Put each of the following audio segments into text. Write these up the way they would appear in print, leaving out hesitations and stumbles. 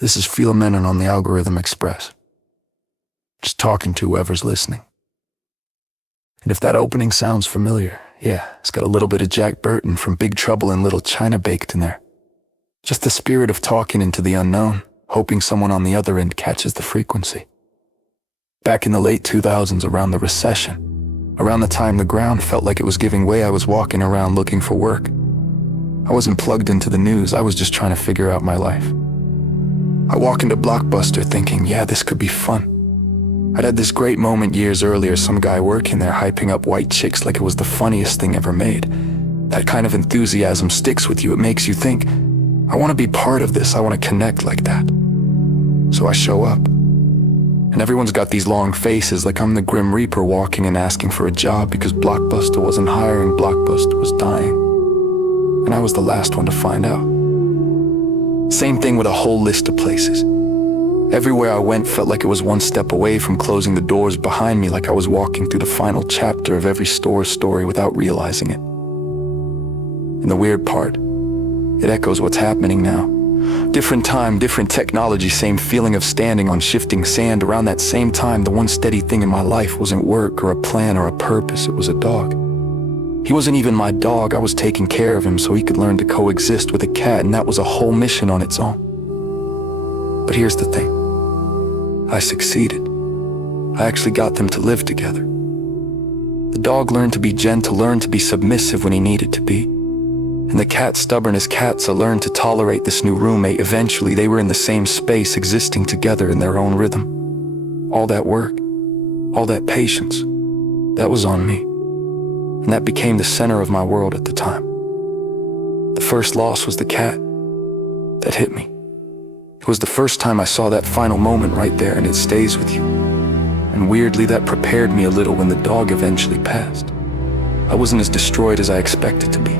This is Feela-menon on the Algorithm Express. Just talking to whoever's listening. And if that opening sounds familiar, yeah, it's got a little bit of Jack Burton from Big Trouble in Little China baked in there. Just the spirit of talking into the unknown, hoping someone on the other end catches the frequency. Back in the late 2000s, around the recession, around the time the ground felt like it was giving way, I was walking around looking for work. I wasn't plugged into the news, I was just trying to figure out my life. I walk into Blockbuster thinking, yeah, this could be fun. I'd had this great moment years earlier, some guy working there hyping up white chicks like it was the funniest thing ever made. That kind of enthusiasm sticks with you. It makes you think, I want to be part of this, I want to connect like that. So I show up. And everyone's got these long faces like I'm the Grim Reaper walking and asking for a job because Blockbuster wasn't hiring, Blockbuster was dying. And I was the last one to find out. Same thing with a whole list of places. Everywhere I went felt like it was one step away from closing the doors behind me, like I was walking through the final chapter of every store's story without realizing it. And the weird part, it echoes what's happening now. Different time, different technology, same feeling of standing on shifting sand. Around that same time, the one steady thing in my life wasn't work or a plan or a purpose, it was a dog. He wasn't even my dog, I was taking care of him so he could learn to coexist with a cat, and that was a whole mission on its own. But here's the thing, I succeeded. I actually got them to live together. The dog learned to be gentle, learned to be submissive when he needed to be. And the cat, stubborn as cats, learned to tolerate this new roommate. Eventually, they were in the same space, existing together in their own rhythm. All that work, all that patience, that was on me. And that became the center of my world at the time. The first loss was the cat. That hit me. It was the first time I saw that final moment right there, and it stays with you. And weirdly, that prepared me a little when the dog eventually passed. I wasn't as destroyed as I expected to be.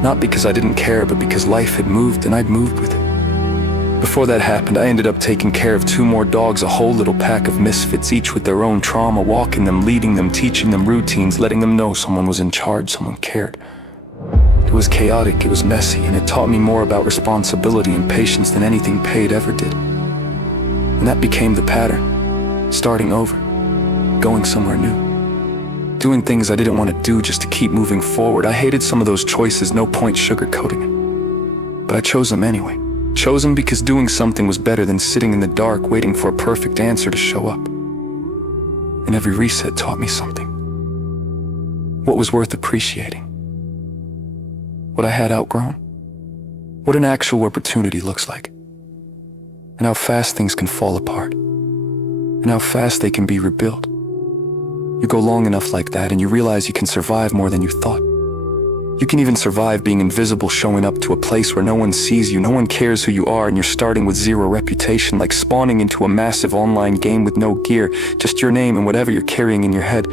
Not because I didn't care, but because life had moved and I'd moved with it. Before that happened, I ended up taking care of 2 more dogs, a whole little pack of misfits, each with their own trauma, walking them, leading them, teaching them routines, letting them know someone was in charge, someone cared. It was chaotic, it was messy, and it taught me more about responsibility and patience than anything paid ever did. And that became the pattern, starting over, going somewhere new, doing things I didn't want to do just to keep moving forward. I hated some of those choices, no point sugarcoating it. But I chose them anyway. Chose them because doing something was better than sitting in the dark waiting for a perfect answer to show up. And every reset taught me something. What was worth appreciating. What I had outgrown. What an actual opportunity looks like. And how fast things can fall apart. And how fast they can be rebuilt. You go long enough like that and you realize you can survive more than you thought. You can even survive being invisible, showing up to a place where no one sees you, no one cares who you are, and you're starting with 0 reputation, like spawning into a massive online game with no gear, just your name and whatever you're carrying in your head.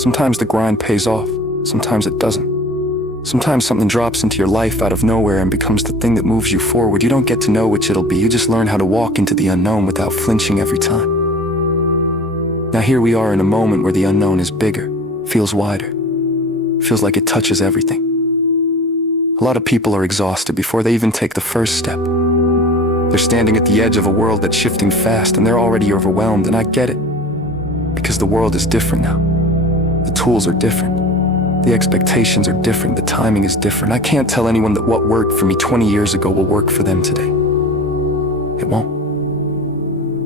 Sometimes the grind pays off, sometimes it doesn't. Sometimes something drops into your life out of nowhere and becomes the thing that moves you forward. You don't get to know which it'll be, you just learn how to walk into the unknown without flinching every time. Now here we are in a moment where the unknown is bigger, feels wider. Feels like it touches everything. A lot of people are exhausted before they even take the first step. They're standing at the edge of a world that's shifting fast and they're already overwhelmed, and I get it. Because the world is different now. The tools are different. The expectations are different. The timing is different. I can't tell anyone that what worked for me 20 years ago will work for them today. It won't.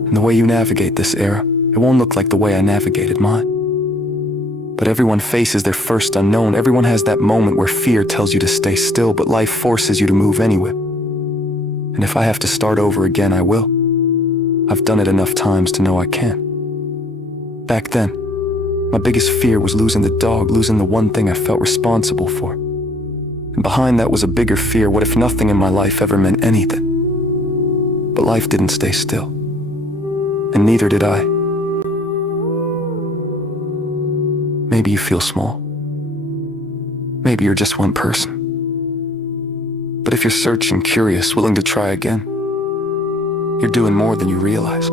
And the way you navigate this era, it won't look like the way I navigated mine. But everyone faces their first unknown. Everyone has that moment where fear tells you to stay still, but life forces you to move anyway. And if I have to start over again, I will. I've done it enough times to know I can. Back then, my biggest fear was losing the dog, losing the one thing I felt responsible for. And behind that was a bigger fear. What if nothing in my life ever meant anything? But life didn't stay still. And neither did I. Maybe you feel small. Maybe you're just one person. But if you're searching, curious, willing to try again, you're doing more than you realize.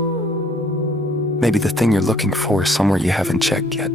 Maybe the thing you're looking for is somewhere you haven't checked yet.